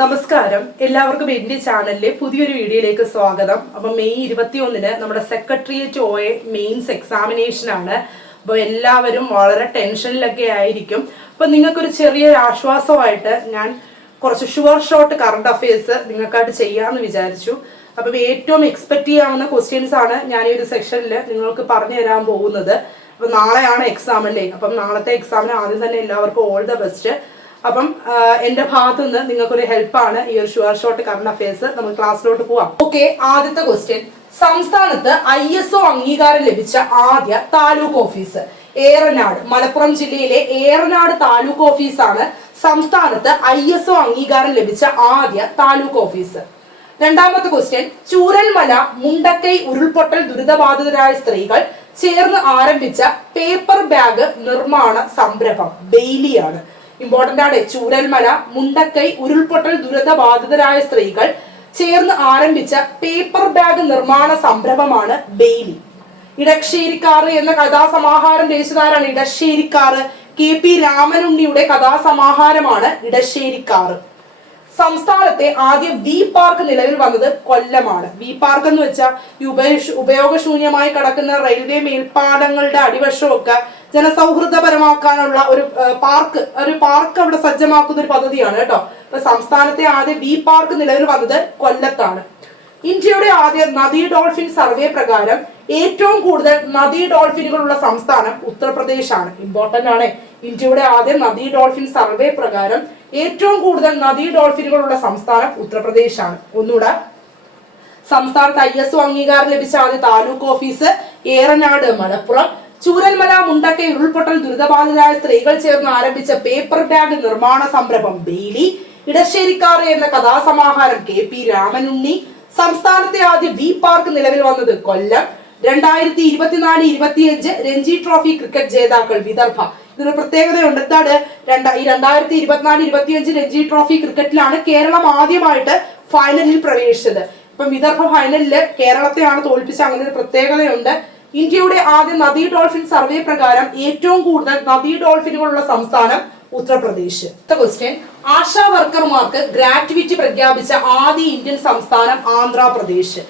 നമസ്കാരം. എല്ലാവർക്കും എന്റെ ചാനലിലെ പുതിയൊരു വീഡിയോയിലേക്ക് സ്വാഗതം. അപ്പൊ മെയ് ഇരുപത്തിയൊന്നിന് നമ്മുടെ secretariat O A mains examination ആണ് അപ്പോൾ എല്ലാവരും വളരെ ടെൻഷനിലൊക്കെ ആയിരിക്കും. അപ്പൊ നിങ്ങൾക്കൊരു ചെറിയൊരു ആശ്വാസമായിട്ട് ഞാൻ കുറച്ച് ഷുവർ ഷോർട്ട് കറണ്ട് അഫയേഴ്സ് നിങ്ങൾക്കായിട്ട് ചെയ്യാമെന്ന് വിചാരിച്ചു. അപ്പം ഏറ്റവും എക്സ്പെക്ട് ചെയ്യാവുന്ന ക്വസ്റ്റ്യൻസ് ആണ് ഞാൻ ഈ ഒരു സെക്ഷനിൽ നിങ്ങൾക്ക് പറഞ്ഞു തരാൻ പോകുന്നത്. അപ്പം നാളെയാണ് എക്സാം അല്ലേ? അപ്പം നാളത്തെ എക്സാമിന് ആദ്യം തന്നെ എല്ലാവർക്കും ഓൾ ദ ബെസ്റ്റ് അപ്പം എന്റെ ഭാഗത്തു നിന്ന് നിങ്ങൾക്കൊരു ഹെൽപ്പാണ് ഈ ഒരു ഷുവർ ഷോട്ട് കറണ്ട് അഫയേഴ്സ് നമുക്ക് ക്ലാസ്സിലോട്ട് പോവാം. ഓക്കെ ആദ്യത്തെ ക്വസ്റ്റ്യൻ സംസ്ഥാനത്ത് ഐ എസ് ഒ അംഗീകാരം ലഭിച്ച ആദ്യ താലൂക്ക് ഓഫീസ് ഏറനാട് മലപ്പുറം ജില്ലയിലെ ഏറനാട് താലൂക്ക് ഓഫീസാണ് സംസ്ഥാനത്ത് ഐ എസ് ഒ അംഗീകാരം ലഭിച്ച ആദ്യ താലൂക്ക് ഓഫീസ് രണ്ടാമത്തെ ക്വസ്റ്റ്യൻ ചൂരൽമല മുണ്ടക്കൈ ഉരുൾപൊട്ടൽ ദുരിതബാധിതരായ സ്ത്രീകൾ ചേർന്ന് ആരംഭിച്ച പേപ്പർ ബാഗ് നിർമ്മാണ സംരംഭം. ബെയിലിയാണ് ഇമ്പോർട്ടന്റ് ആണ്. ചൂരൽമല മുണ്ടക്കൈ ഉരുൾപൊട്ടൽ ദുരിതബാധിതരായ സ്ത്രീകൾ ചേർന്ന് ആരംഭിച്ച പേപ്പർ ബാഗ് നിർമ്മാണ സംരംഭമാണ് ബെയിലി ഇടശ്ശേരിക്കാറ് എന്ന കഥാസമാഹാരം രചിച്ചതാരാണ് ഇടശ്ശേരിക്കാറ്? K P രാമനുണ്ണിയുടെ കഥാസമാഹാരമാണ് ഇടശ്ശേരിക്കാറ്. സംസ്ഥാനത്തെ ആദ്യ വി പാർക്ക് നിലവിൽ വന്നത് കൊല്ലമാണ്. വി പാർക്ക് എന്ന് വെച്ചാൽ ഉപയോഗശൂന്യമായി കിടക്കുന്ന റെയിൽവേ മേൽപ്പാലങ്ങളുടെ അടിവശമൊക്കെ ജനസൗഹൃദപരമാക്കാനുള്ള ഒരു പാർക്ക് ഒരു പാർക്ക് അവിടെ സജ്ജമാക്കുന്ന ഒരു പദ്ധതിയാണ് കേട്ടോ. അപ്പൊ സംസ്ഥാനത്തെ ആദ്യ ബി പാർക്ക് നിലവിൽ വന്നത് കൊല്ലത്താണ്. ഇന്ത്യയുടെ ആദ്യ നദീ ഡോൾഫിൻ സർവേ പ്രകാരം ഏറ്റവും കൂടുതൽ നദീ ഡോൾഫിനുകളുള്ള സംസ്ഥാനം ഉത്തർപ്രദേശാണ്. ഇമ്പോർട്ടന്റ് ആണ്. ഇന്ത്യയുടെ ആദ്യ നദീ ഡോൾഫിൻ സർവേ പ്രകാരം ഏറ്റവും കൂടുതൽ നദീ ഡോൾഫിനുകളുള്ള സംസ്ഥാനം ഉത്തർപ്രദേശാണ്. ഒന്നുകൂടെ. സംസ്ഥാനത്ത് ഐ എസ് ഒ അംഗീകാരം ലഭിച്ച ആദ്യ താലൂക്ക് ഓഫീസ് ഏറനാട് മലപ്പുറം. ചൂരൽമല മുണ്ടക്കൈ ഉരുൾപൊട്ടൽ ദുരിതബാധിതരായ സ്ത്രീകൾ ചേർന്ന് ആരംഭിച്ച പേപ്പർ ബാഗ് നിർമ്മാണ സംരംഭം ബെയിലി ഇടശ്ശേരിക്കാറ് എന്ന കഥാസമാഹാരം കെ പി രാമനുണ്ണി സംസ്ഥാനത്തെ ആദ്യ വി പാർക്ക് നിലവിൽ വന്നത് കൊല്ലം രണ്ടായിരത്തി ഇരുപത്തിനാല് ഇരുപത്തിയഞ്ച് രഞ്ജി ട്രോഫി ക്രിക്കറ്റ് ജേതാക്കൾ വിദർഭ. ഇതിന് പ്രത്യേകതയുണ്ട്. എന്താണ്? ഈ രണ്ടായിരത്തി ഇരുപത്തിനാല് ഇരുപത്തിയഞ്ച് രഞ്ജി ട്രോഫി ക്രിക്കറ്റിലാണ് കേരളം ആദ്യമായിട്ട് ഫൈനലിൽ പ്രവേശിച്ചത്. ഇപ്പം വിദർഭ ഫൈനലിൽ കേരളത്തെയാണ് തോൽപ്പിച്ച അങ്ങനെ ഒരു പ്രത്യേകതയുണ്ട്. ഇന്ത്യയുടെ ആദ്യ നദീ ഡോൾഫിൻ സർവേ പ്രകാരം ഏറ്റവും കൂടുതൽ നദീ ഡോൾഫിനുകളുള്ള സംസ്ഥാനം ഉത്തർപ്രദേശ്. ക്വസ്റ്റ്യൻ ആശാ വർക്കർമാർക്ക് ഗ്രാറ്റുവിറ്റി പ്രഖ്യാപിച്ച ആദ്യ ഇന്ത്യൻ സംസ്ഥാനം ആന്ധ്രാപ്രദേശ്.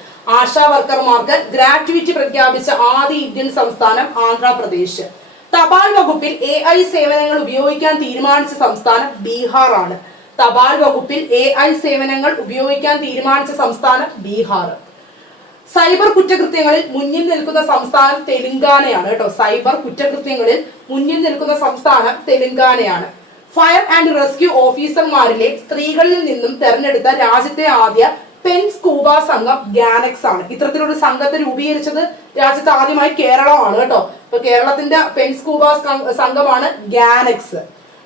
ആശാ വർക്കർമാർക്ക് ഗ്രാറ്റുവിറ്റി പ്രഖ്യാപിച്ച ആദ്യ ഇന്ത്യൻ സംസ്ഥാനം ആന്ധ്രാപ്രദേശ്. തപാൽ വകുപ്പിൽ എ ഐ സേവനങ്ങൾ ഉപയോഗിക്കാൻ തീരുമാനിച്ച സംസ്ഥാനം ബീഹാർ ആണ് തപാൽ വകുപ്പിൽ എ ഐ സേവനങ്ങൾ ഉപയോഗിക്കാൻ തീരുമാനിച്ച സംസ്ഥാനം ബീഹാർ സൈബർ കുറ്റകൃത്യങ്ങളിൽ മുന്നിൽ നിൽക്കുന്ന സംസ്ഥാനം തെലുങ്കാനയാണ് കേട്ടോ. സൈബർ കുറ്റകൃത്യങ്ങളിൽ മുന്നിൽ നിൽക്കുന്ന സംസ്ഥാനം തെലുങ്കാനയാണ്. ഫയർ ആൻഡ് റെസ്ക്യൂ ഓഫീസർമാരിലെ സ്ത്രീകളിൽ നിന്നും തെരഞ്ഞെടുത്ത രാജ്യത്തെ ആദ്യ പെൻ സ്കൂബ സംഘം ഗാനക്സ് ആണ്. ഇത്തരത്തിലൊരു സംഘത്തെ രൂപീകരിച്ചത് രാജ്യത്ത് ആദ്യമായി കേരളമാണ് കേട്ടോ. ഇപ്പൊ കേരളത്തിന്റെ പെൻ സ്കൂബ സംഘമാണ് ഗാനക്സ്.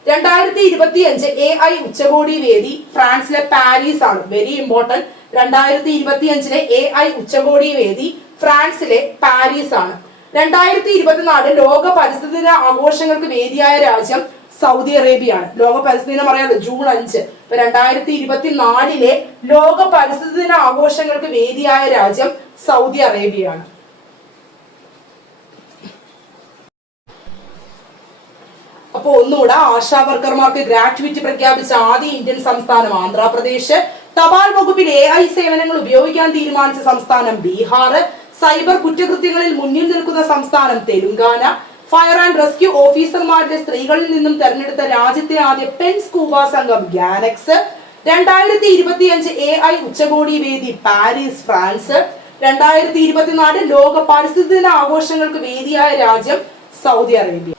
രണ്ടായിരത്തി ഇരുപത്തി അഞ്ച് എ ഐ ഉച്ചകോടി വേദി ഫ്രാൻസിലെ പാരീസ് ആണ് വെരി ഇമ്പോർട്ടന്റ് രണ്ടായിരത്തി ഇരുപത്തി അഞ്ചിലെ എ ഐ ഉച്ചകോടി വേദി ഫ്രാൻസിലെ പാരീസ് ആണ് രണ്ടായിരത്തി ഇരുപത്തിനാല് ലോക പരിസ്ഥിതി ദിന ആഘോഷങ്ങൾക്ക് വേദിയായ രാജ്യം സൗദി അറേബ്യയാണ്. ലോക പരിസ്ഥിതി ദിനം അറിയാലോ ജൂൺ അഞ്ച്. ഇപ്പൊ രണ്ടായിരത്തി ഇരുപത്തിനാലിലെ ലോക പരിസ്ഥിതി ദിന ആഘോഷങ്ങൾക്ക് വേദിയായ രാജ്യം സൗദി അറേബ്യയാണ്. അപ്പൊ ഒന്നുകൂടെ ആശാ വർക്കർമാർക്ക് ഗ്രാറ്റുവിറ്റി പ്രഖ്യാപിച്ച ആദ്യ ഇന്ത്യൻ സംസ്ഥാനം ആന്ധ്രാപ്രദേശ്. തപാൽ വകുപ്പിൽ എ ഐ സേവനങ്ങൾ ഉപയോഗിക്കാൻ തീരുമാനിച്ച സംസ്ഥാനം ബീഹാർ. സൈബർ കുറ്റകൃത്യങ്ങളിൽ മുന്നിൽ നിൽക്കുന്ന സംസ്ഥാനം തെലുങ്കാന. ഫയർ ആൻഡ് റെസ്ക്യൂ ഓഫീസർമാരുടെ സ്ത്രീകളിൽ നിന്നും തെരഞ്ഞെടുത്ത രാജ്യത്തെ ആദ്യ പെൻ സ്കൂബ സംഘം ഗാനക്സ്. രണ്ടായിരത്തി ഇരുപത്തിയഞ്ച് എ ഐ ഉച്ചകോടി വേദി പാരീസ് ഫ്രാൻസ്. രണ്ടായിരത്തി ഇരുപത്തിനാല് ലോക പരിസ്ഥിതി ദിന ആഘോഷങ്ങൾക്ക് വേദിയായ രാജ്യം സൗദി അറേബ്യ.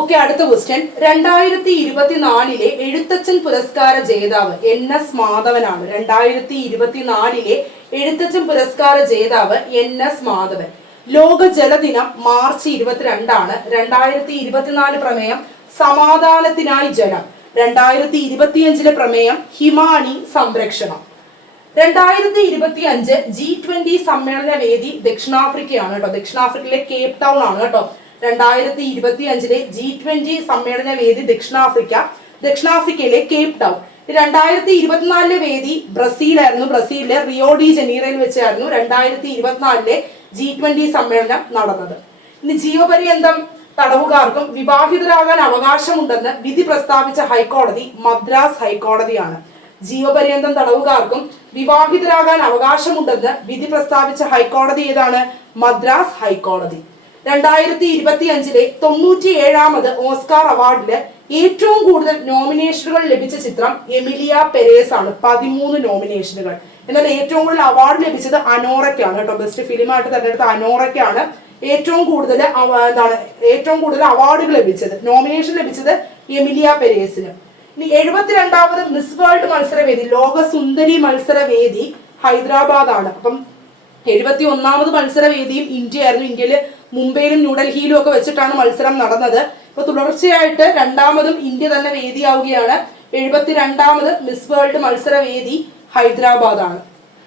ഓക്കെ അടുത്ത ക്വസ്റ്റ്യൻ രണ്ടായിരത്തി ഇരുപത്തിനാലിലെ എഴുത്തച്ഛൻ പുരസ്കാര ജേതാവ് എൻ എസ് മാധവനാണ്. രണ്ടായിരത്തി ഇരുപത്തിനാലിലെ എഴുത്തച്ഛൻ പുരസ്കാര ജേതാവ് എൻ എസ് മാധവൻ. ലോക ജലദിനം മാർച്ച് ഇരുപത്തിരണ്ടാണ്. രണ്ടായിരത്തി ഇരുപത്തിനാല് പ്രമേയം സമാധാനത്തിനായി ജലം. രണ്ടായിരത്തി ഇരുപത്തിയഞ്ചിലെ പ്രമേയം ഹിമാനി സംരക്ഷണം. രണ്ടായിരത്തി ഇരുപത്തി അഞ്ച് ജി ട്വന്റി സമ്മേളന വേദി ദക്ഷിണാഫ്രിക്കയാണ് കേട്ടോ. ദക്ഷിണാഫ്രിക്കയിലെ കേപ്പ് ടൗൺ ആണ് കേട്ടോ. രണ്ടായിരത്തി ഇരുപത്തി അഞ്ചിലെ ജി ട്വന്റി സമ്മേളന വേദി ദക്ഷിണാഫ്രിക്ക ദക്ഷിണാഫ്രിക്കയിലെ കേപ്പ് ടൗൺ. രണ്ടായിരത്തി ഇരുപത്തിനാലിലെ വേദി ബ്രസീലായിരുന്നു. ബ്രസീലിലെ റിയോഡി ജനീറയിൽ വെച്ചായിരുന്നു രണ്ടായിരത്തി ഇരുപത്തിനാലിലെ ജി ട്വന്റി സമ്മേളനം നടന്നത്. ഇനി ജീവപര്യന്തം തടവുകാർക്കും വിവാഹിതരാകാൻ അവകാശമുണ്ടെന്ന് വിധി പ്രസ്താവിച്ച ഹൈക്കോടതി മദ്രാസ് ഹൈക്കോടതിയാണ്. ജീവപര്യന്തം തടവുകാർക്കും വിവാഹിതരാകാൻ അവകാശമുണ്ടെന്ന് വിധി പ്രസ്താവിച്ച ഹൈക്കോടതി ഏതാണ്? മദ്രാസ് ഹൈക്കോടതി. രണ്ടായിരത്തി ഇരുപത്തി അഞ്ചിലെ തൊണ്ണൂറ്റി ഏഴാമത് ഓസ്കാർ അവാർഡിൽ ഏറ്റവും കൂടുതൽ നോമിനേഷനുകൾ ലഭിച്ച ചിത്രം എമിലിയ പെരേസ് ആണ് പതിമൂന്ന് നോമിനേഷനുകൾ. എന്നാൽ ഏറ്റവും കൂടുതൽ അവാർഡ് ലഭിച്ചത് അനോറയ്ക്കാണ് കേട്ടോ. ബെസ്റ്റ് ഫിലിമായിട്ട് തെരഞ്ഞെടുത്ത അനോറയ്ക്കാണ് ഏറ്റവും കൂടുതൽ എന്താണ് ഏറ്റവും കൂടുതൽ അവാർഡുകൾ ലഭിച്ചത്. നോമിനേഷൻ ലഭിച്ചത് എമിലിയ പെരേസിന്. ഇനി എഴുപത്തിരണ്ടാമത് മിസ് വേൾഡ് മത്സരവേദി ലോക സുന്ദരി മത്സരവേദി ഹൈദരാബാദ് ആണ് അപ്പം എഴുപത്തി ഒന്നാമത് മത്സരവേദിയും ഇന്ത്യയായിരുന്നു. ഇന്ത്യയിൽ മുംബൈയിലും ന്യൂഡൽഹിയിലും ഒക്കെ വെച്ചിട്ടാണ് മത്സരം നടന്നത്. ഇപ്പൊ തുടർച്ചയായിട്ട് രണ്ടാമതും ഇന്ത്യ തന്നെ വേദിയാവുകയാണ്. എഴുപത്തിരണ്ടാമത് മിസ് വേൾഡ് മത്സരവേദി ഹൈദരാബാദ് ആണ്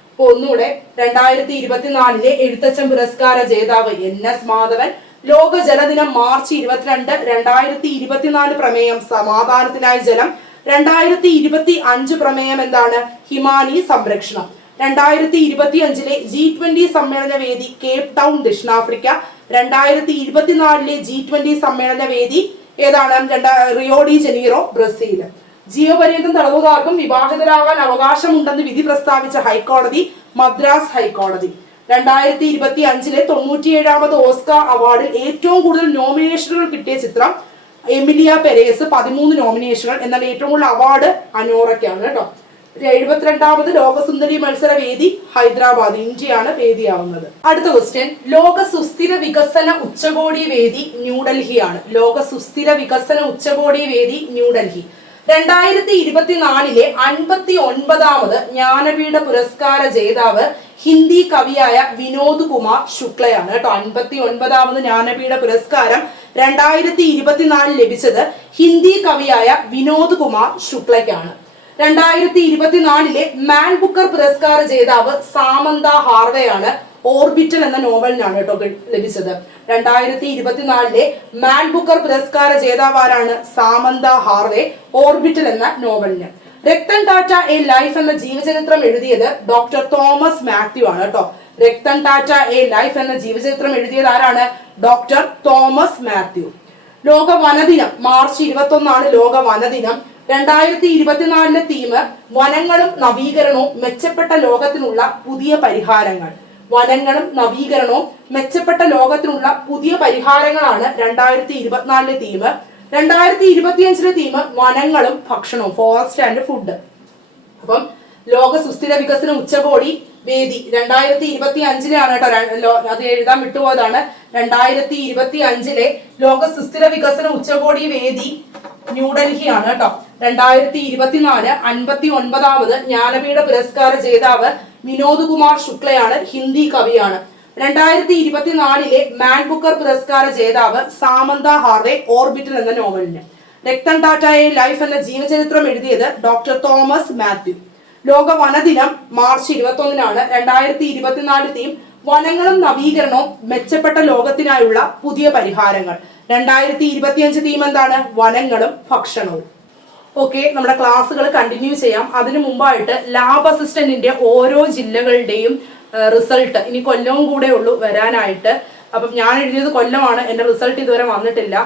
അപ്പൊ ഒന്നുകൂടെ രണ്ടായിരത്തി ഇരുപത്തിനാലിലെ എഴുത്തച്ഛൻ പുരസ്കാര ജേതാവ് എൻ എസ് മാധവൻ ലോക ജലദിനം മാർച്ച് ഇരുപത്തിരണ്ട് രണ്ടായിരത്തി ഇരുപത്തിനാല് പ്രമേയം സമാധാനത്തിനായി ജലം രണ്ടായിരത്തി ഇരുപത്തി അഞ്ച് പ്രമേയം എന്താണ്? ഹിമാനി സംരക്ഷണം. രണ്ടായിരത്തി ഇരുപത്തി അഞ്ചിലെ ജി ട്വന്റി സമ്മേളന വേദി കേപ്പ് ടൗൺ ദക്ഷിണാഫ്രിക്ക രണ്ടായിരത്തി ഇരുപത്തിനാലിലെ ജി ട്വന്റി സമ്മേളന വേദി ഏതാണ്? രണ്ടാ റിയോ ഡി ജനീറോ ബ്രസീൽ ജീവപര്യന്തം തടവുകാർക്കും വിവാഹിതരാകാൻ അവകാശമുണ്ടെന്ന് വിധി പ്രസ്താവിച്ച ഹൈക്കോടതി മദ്രാസ് ഹൈക്കോടതി. രണ്ടായിരത്തി ഇരുപത്തി അഞ്ചിലെ തൊണ്ണൂറ്റിയേഴാമത് ഓസ്കാർ അവാർഡിൽ ഏറ്റവും കൂടുതൽ നോമിനേഷനുകൾ കിട്ടിയ ചിത്രം എമിലിയ പെരേസ് പതിമൂന്ന് നോമിനേഷനുകൾ എന്നാൽ ഏറ്റവും കൂടുതൽ അവാർഡ് അനോറയ്ക്കാണ് കേട്ടോ. എഴുപത്തിരണ്ടാമത് ലോകസുന്ദരി മത്സര വേദി ഹൈദരാബാദ് ഇന്ത്യയാണ് വേദിയാവുന്നത്. അടുത്ത ക്വസ്റ്റ്യൻ ലോക സുസ്ഥിര വികസന ഉച്ചകോടി വേദി ന്യൂഡൽഹിയാണ് ലോക സുസ്ഥിര വികസന ഉച്ചകോടി വേദി ന്യൂഡൽഹി രണ്ടായിരത്തി ഇരുപത്തിനാലിലെ അൻപത്തി ഒൻപതാമത് ജ്ഞാനപീഠ പുരസ്കാര ജേതാവ് ഹിന്ദി കവിയായ വിനോദ് കുമാർ ശുക്ലയാണ് കേട്ടോ. അൻപത്തി ഒൻപതാമത് ജ്ഞാനപീഠ പുരസ്കാരം രണ്ടായിരത്തി ഇരുപത്തിനാലിൽ ലഭിച്ചത് ഹിന്ദി കവിയായ വിനോദ് കുമാർ ശുക്ലയ്ക്കാണ്. രണ്ടായിരത്തി ഇരുപത്തിനാലിലെ മാൻ ബുക്കർ പുരസ്കാര ജേതാവ് സാമന്ത ഹാർവെയാണ് ഓർബിറ്റൽ എന്ന നോവലിനാണ് കേട്ടോ ലഭിച്ചത്. രണ്ടായിരത്തി ഇരുപത്തിനാലിലെ മാൻ ബുക്കർ പുരസ്കാര ജേതാവാരാണ് സാമന്ത ഹാർവേ ഓർബിറ്റൽ എന്ന നോവലിന്. രക്തൻ ടാറ്റ എ ലൈഫ് എന്ന ജീവചരിത്രം എഴുതിയത് ഡോക്ടർ തോമസ് മാത്യു ആണ് കേട്ടോ. രക്തൻ ടാറ്റ എ ലൈഫ് എന്ന ജീവചരിത്രം എഴുതിയത് ആരാണ്? ഡോക്ടർ തോമസ് മാത്യു. ലോക വനദിനം മാർച്ച് ഇരുപത്തി ഒന്നാണ് ലോക വനദിനം. രണ്ടായിരത്തി ഇരുപത്തിനാലിലെ തീം വനങ്ങളും നവീകരണവും മെച്ചപ്പെട്ട ലോകത്തിനുള്ള പുതിയ പരിഹാരങ്ങൾ. വനങ്ങളും നവീകരണവും മെച്ചപ്പെട്ട ലോകത്തിനുള്ള പുതിയ പരിഹാരങ്ങളാണ് രണ്ടായിരത്തി ഇരുപത്തിനാലിലെ തീം രണ്ടായിരത്തി ഇരുപത്തിയഞ്ചിലെ തീം വനങ്ങളും ഭക്ഷണവും ഫോറസ്റ്റ് ആൻഡ് ഫുഡ് അപ്പം ലോക സുസ്ഥിര വികസന ഉച്ചകോടി വേദി. രണ്ടായിരത്തി ഇരുപത്തി അഞ്ചിലാണ് കേട്ടോ അത് എഴുതാൻ വിട്ടുപോയതാണ്. രണ്ടായിരത്തി ഇരുപത്തി അഞ്ചിലെ ലോക സുസ്ഥിര വികസന ഉച്ചകോടി വേദി ന്യൂഡൽഹിയാണ് കേട്ടോ. രണ്ടായിരത്തി ഇരുപത്തിനാല് അൻപത്തി ഒൻപതാമത് ജ്ഞാനപീഠ പുരസ്കാര ജേതാവ് വിനോദ് കുമാർ ശുക്ലയാണ് ഹിന്ദി കവിയാണ്. രണ്ടായിരത്തി ഇരുപത്തിനാലിലെ മാൻ ബുക്കർ പുരസ്കാര ജേതാവ് സാമന്ത ഹാർവെ ഓർബിറ്റൽ എന്ന നോവലിന്. രക്തം ടാറ്റയെ ലൈഫ് എന്ന ജീവചരിത്രം എഴുതിയത് ഡോക്ടർ തോമസ് മാത്യു. ലോക വനദിനം മാർച്ച് ഇരുപത്തി ഒന്നിനാണ് രണ്ടായിരത്തി ഇരുപത്തിനാല് തീം വനങ്ങളും നവീകരണവും മെച്ചപ്പെട്ട ലോകത്തിനായുള്ള പുതിയ പരിഹാരങ്ങൾ. രണ്ടായിരത്തി ഇരുപത്തിയഞ്ച് തീം എന്താണ്? വനങ്ങളും ഭക്ഷണവും. ഓക്കെ നമ്മുടെ ക്ലാസ്സുകൾ കണ്ടിന്യൂ ചെയ്യാം. അതിനു മുമ്പായിട്ട് ലാബ് അസിസ്റ്റന്റിന്റെ ഓരോ ജില്ലകളുടെയും റിസൾട്ട് ഇനി കൊല്ലവും കൂടെ ഉള്ളൂ വരാനായിട്ട്. അപ്പം ഞാൻ എഴുതിയത് കൊല്ലമാണ് എന്റെ റിസൾട്ട് ഇതുവരെ വന്നിട്ടില്ല.